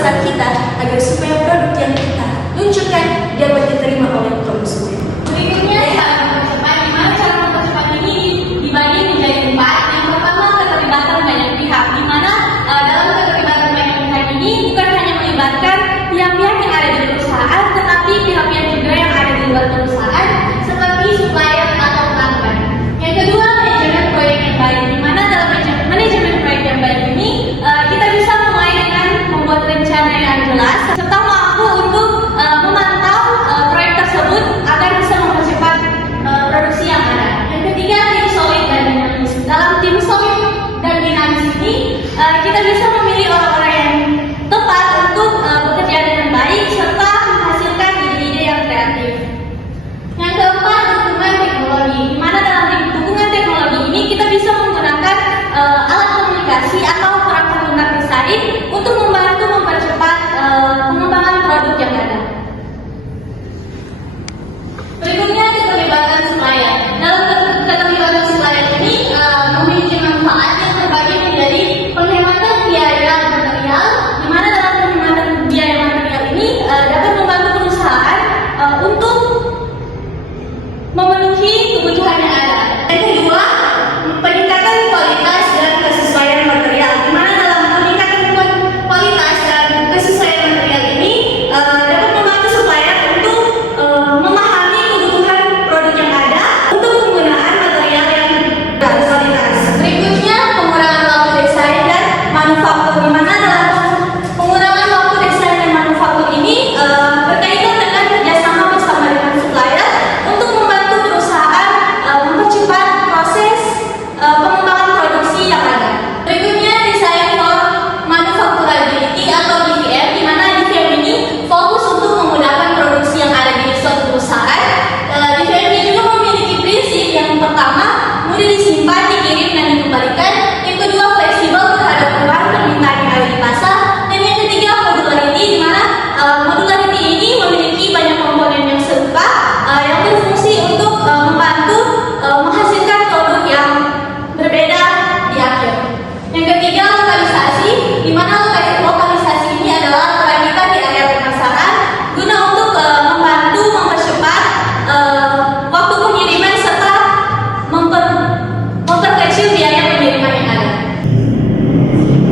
pemasaran kita agar supaya produk yang kita luncurkan dapat diterima oleh konsumen. Berikutnya, gimana cara mempercepat ini dibagi menjadi 4. Yang pertama, keterlibatan banyak pihak, di mana dalam keterlibatan banyak pihak ini bukan hanya melibatkan pihak-pihak yang ada di perusahaan, tetapi pihak-pihak juga yang ada di luar perusahaan, seperti supplier atau pelanggan. Yang kedua, manajemen proyek yang baik, di mana dalam manajemen proyek yang baik ini kita bisa mulai dengan membuat rencana yang jelas serta mampu untuk memantau proyek tersebut agar bisa mempercepat produksi yang ada. Yang ketiga, tim solid dan dinamis. Dalam tim solid dan dinamis ini kita bisa memilih orang-orang yang tepat untuk bekerja dengan baik serta menghasilkan ide-ide yang kreatif. Yang keempat, dukungan teknologi, di mana dalam dukungan teknologi ini kita bisa menggunakan alat komunikasi atau perangkat lunak desain untuk membantu mempercepat pengembangan produk yang ada. Berikutnya, keterlibatan supplier. Dalam keterlibatan supplier ini memiliki manfaat yang terbagi menjadi penghematan biaya material, di mana dalam penghematan biaya material ini dapat membantu perusahaan untuk memenuhi kebutuhan yang ada. Yang kedua, peningkatan kualitas dan kesesuaian material, di mana dalam peningkatan kualitas dan kesesuaian material ini dapat membantu supplier untuk memahami kebutuhan produk yang ada untuk penggunaan material yang berkualitas. Berikutnya, pengurangan waktu desain dan manufaktur, di mana dalam pengurangan waktu desain dan manufaktur ini berkaitan dengan kerjasama bersama dengan supplier untuk membantu perusahaan mempercepat proses pengembangan produksi yang ada. Berikutnya, design for manufacturability atau DVM, di mana DVM ini fokus untuk memudahkan produksi yang ada di suatu perusahaan. DVM ini juga memiliki prinsip yang pertama, mudah disimpan, dikirim, dan dikembalikan. Yang kedua, fleksibel terhadap perubahan permintaan yang ada di pasar. Dan yang ketiga, modularity, di mana modularity ini memiliki banyak komponen yang serupa yang berfungsi untuk membantu menghasilkan produk yang berbeda di akhir. Yang ketiga, lokalisasi, di mana lokalisasi ini adalah peran kita di area pemasaran guna untuk membantu mempercepat waktu pengiriman serta memperkecil biaya pengiriman yang ada.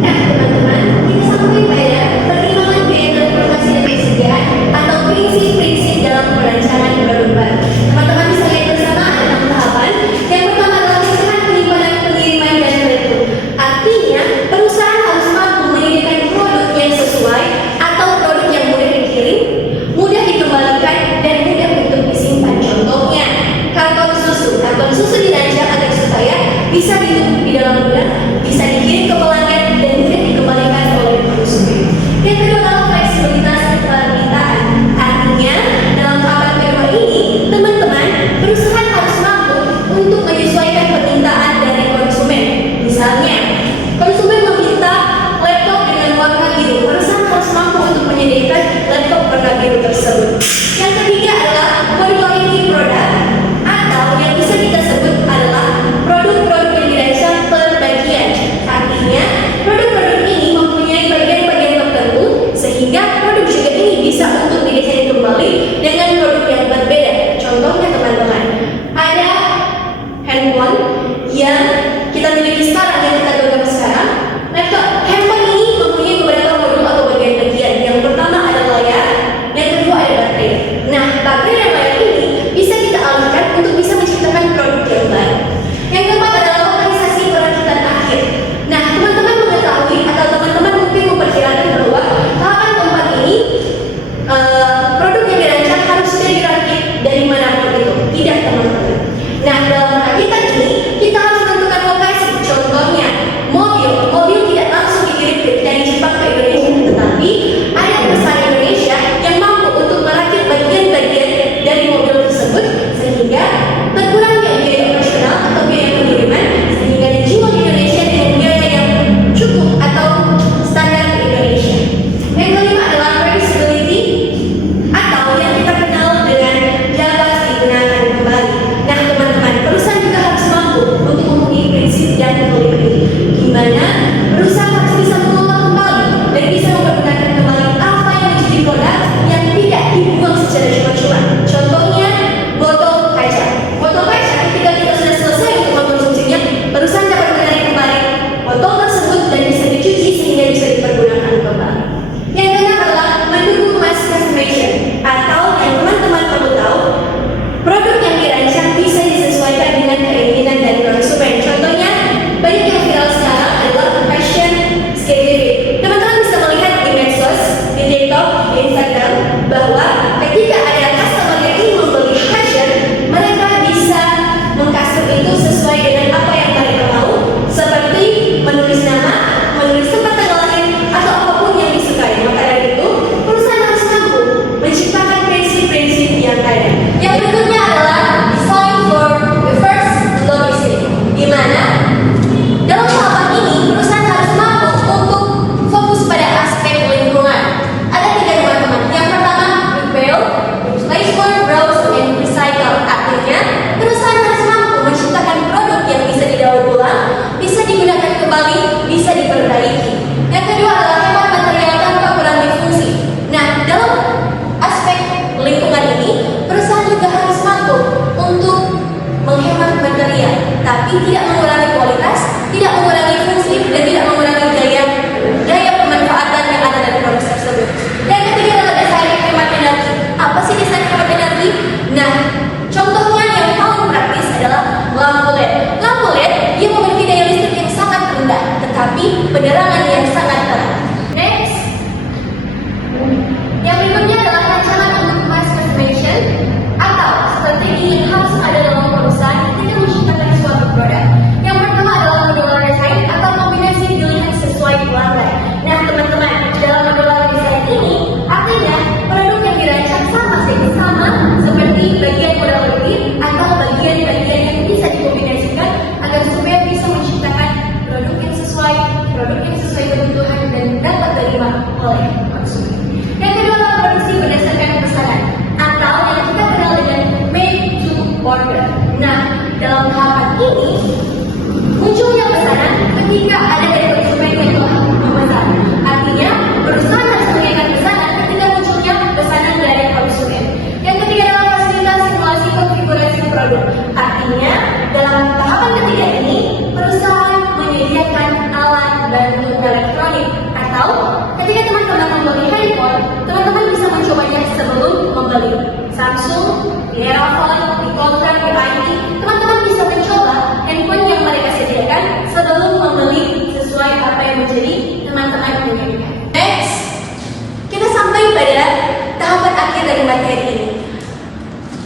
Nah, teman-teman, kita sampai pada pertimbangan biaya transportasi dan persediaan atau prinsip-prinsip dalam perancangan produk baru. Teman-teman bisa lihat bersama ada 6 tahapan. Yang pertama adalah perencanaan penyimpanan, pengiriman, dan retur. Artinya, perusahaan harus mampu menyediakan produk yang sesuai atau produk yang mudah dikirim, mudah dikembalikan, dan mudah untuk disimpan. Contohnya, karton susu. Karton susu dirancang agar supaya bisa ditutup di dalam gudang, bisa dikirim ke pelanggan, dan mudah dikembalikan oleh konsumen. Yang kedua adalah fleksibilitas permintaan. Artinya, dalam tahapan kedua ini, teman-teman, perusahaan harus mampu untuk menyesuaikan permintaan dari konsumen. Misalnya, konsumen meminta laptop dengan warna biru, perusahaan harus mampu untuk menyediakan laptop warna biru tersebut. Yang ketiga adalah modularity product, atau yang bisa kita sebut adalah produk-produk yang dirancang per bagian. Artinya, produk-produk ini mempunyai bagian-bagian tertentu sehingga produk juga ini bisa untuk didesain kembali dengan produk yang berbeda. Contohnya, teman-teman, ada handphone yang kita miliki sekarang, yang kita genggam sekarang. Handphone ini mempunyai beberapa modul atau bagian-bagian. Yang pertama ada layar, yang kedua ada baterai. Nah, baterai dan layar ini bisa kita alihkan untuk bisa menciptakan produk yang baru. Yang keempat adalah lokalisasi perakitan akhir. Nah, teman-teman mengetahui atau teman-teman mungkin memperkirakan bahwa tahapan keempat ini bahwa ketika ada customer yang ingin membeli fashion, mereka bisa mengcustom itu sesuai dengan apa yang mereka mau, seperti menulis nama, menulis tempat tanggal lahir, atau apapun yang disukai. Maka dari itu, perusahaan harus mampu menciptakan prinsip-prinsip yang ada. Yang berikutnya adalah design for the first logistic, di mana dalam tahapan ini perusahaan harus mampu untuk fokus pada aspek lingkungan. Ada 3 teman-teman. Yang pertama, repair, replacement, browse, and recycle. Artinya, perusahaan harus mampu menciptakan produk yang bisa didaur ulang, bisa digunakan kembali, bisa diperbaiki. Yang kedua adalah hemat material tanpa kurangi fungsi. Nah, dalam aspek lingkungan ini, perusahaan juga harus mampu untuk menghemat material, tapi tidak mengurangi kualitas, tidak mengurangi fungsi, dan tidak mengurangi daya pemanfaatan yang ada dari produk tersebut. Yang ketiga adalah desain hemat energi. Apa sih desain hemat energi? Nah, contohnya yang paling praktis adalah lampu LED. Lampu LED yang memiliki daya listrik yang sangat rendah, tetapi penerangan yang sangat terang. Next, yang berikutnya adalah rancangan untuk mass customization atau strategi yang harus ada dalam perusahaan ketika menciptakan suatu produk. Yang pertama adalah modular design atau kombinasi pilihan sesuai pelanggan. Nah, teman-teman, dalam modular design ini artinya produk yang dirancang sama seperti bagian modal lebih atau bagian-bagian yang bisa dikombinasikan agar supaya bisa menciptakan produk yang sesuai kebutuhan dan dapat diterima oleh konsumen. Yang kedua adalah produksi berdasarkan pesanan atau yang kita kenal dengan made to order. Nah, dalam tahapan ini munculnya pesanan ketika ada dari konsumen yang telah memesan. Artinya, perusahaan harus mengingat pesanan ketika munculnya pesanan dari konsumen. Yang ketiga adalah fasilitas simulasi konfigurasi produk. Artinya, dalam tahapan ketiga ini, perusahaan menyediakan alat bantu elektronik atau ketika teman-teman membeli handphone, teman-teman bisa mencobanya sebelum membeli. Samsung, Lenovo, di kontrak, di IT, teman-teman bisa mencoba handphone yang mereka sediakan sebelum membeli sesuai apa yang menjadi teman-teman inginkan. Next, kita sampai pada tahapan akhir dari materi ini.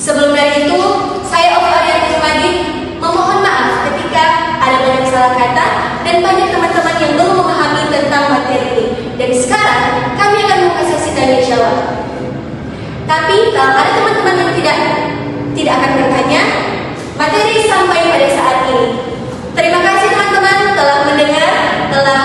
Sebelum dari itu, saya Ovi Arianti Sumadi memohon maaf ketika ada banyak salah kata dan banyak teman-teman yang belum memahami tentang materi ini. Dan sekarang kami akan membuka sesi tanya jawab. Tapi kalau ada teman-teman yang tidak akan bertanya, materi sampai pada saat ini. Terima kasih teman-teman telah mendengar, telah